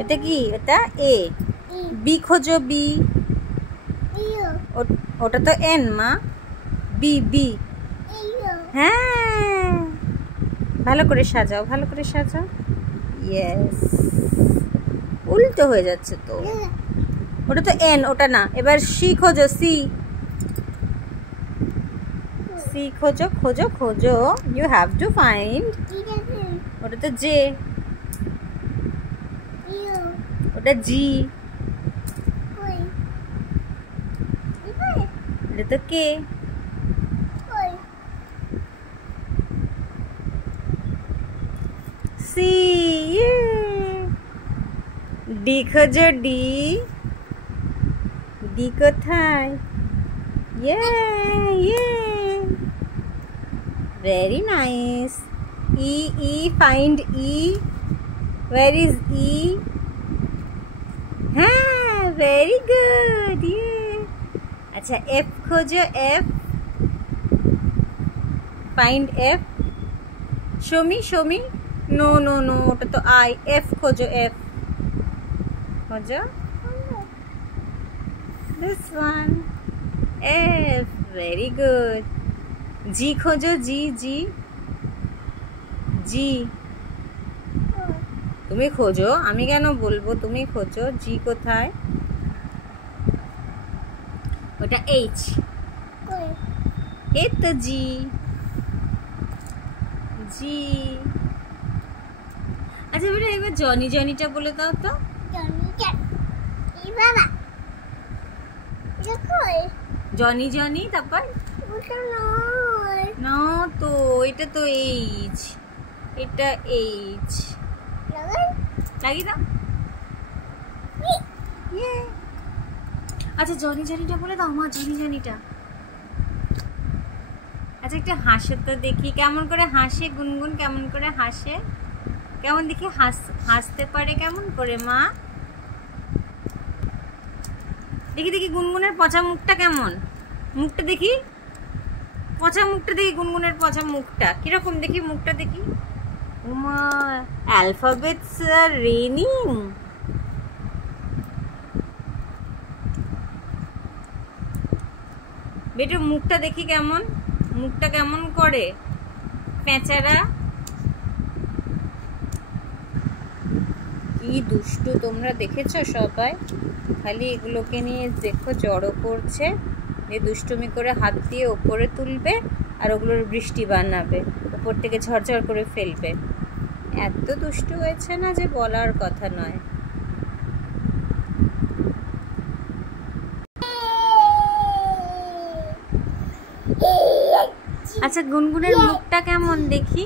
এটা কি? এটা এ। বি খোঁজো, বি। ওটা তো এন মা। B, B. হ্যাঁ, ভালো করে সাজাও, ভালো করে সাজাও। ইয়েস, উল্টো হয়ে যাচ্ছে তো। ওটা তো এন, ওটা না। এবার সি খোঁজো, সি। সি খোঁজো, খোঁজো, খোঁজো। You have to find. ওটা তো জে। ওটা জি। এটা তো কে। সি। ডি খোঁজো, ডি। ডি কোথায়? ইয়ে, ইয়ে, very nice. E, E, find E. Where is E? हाँ, very good. Yeah. अच्छा, F खोजो, F. Find F. Show me, show me. No, no, no. ওটা তো I. F खोजो, F. खोजो. This one. F. Very good. G खोजो, G, G. G. তুমি খোঁজো, আমি কেন বলবো? তুমি খোঁজো। জি কোথায়? ওটা এইচ। এই তো জি। জি। আচ্ছা বেটা, এবার জনি জনিটা বলে দাও তো। জনি জনি, তারপর না তো, এটা তো এইচ। এটা এইচ। লাগিয়ে দাও। আচ্ছা জনি জনিটা বলে দাও মা, জনি জনিটা। আচ্ছা একটা হাসে তো দেখি, কেমন করে হাসে গুনগুন, কেমন করে হাসে, কেমন দেখি হাসতে পারে কেমন করে মা? দেখি দেখি গুনগুনের পচা মুখটা কেমন, মুখটা দেখি, পচা মুখটা দেখি, গুনগুনের পচা মুখটা কিরকম দেখি, মুখটা দেখি। ওমা, অ্যালফাবেটস আর রেনিং। বেটা মুখটা দেখি কেমন, মুখটা কেমন করে পেঁচারা। কি দুষ্টু তোমরা, দেখেছো সবাই? খালি এগুলোকে নিয়ে দেখো জড়ো করছে, যে দুষ্টুমি করে হাত দিয়ে ওপরে তুলবে আর ওগুলোর বৃষ্টি বানাবে, উপর থেকে ঝরঝর করে ফেলবে। এত দুষ্টু হয়েছে না যে বলার কথা নয়। আচ্ছা গুনগুনের মুখটা কেমন দেখি।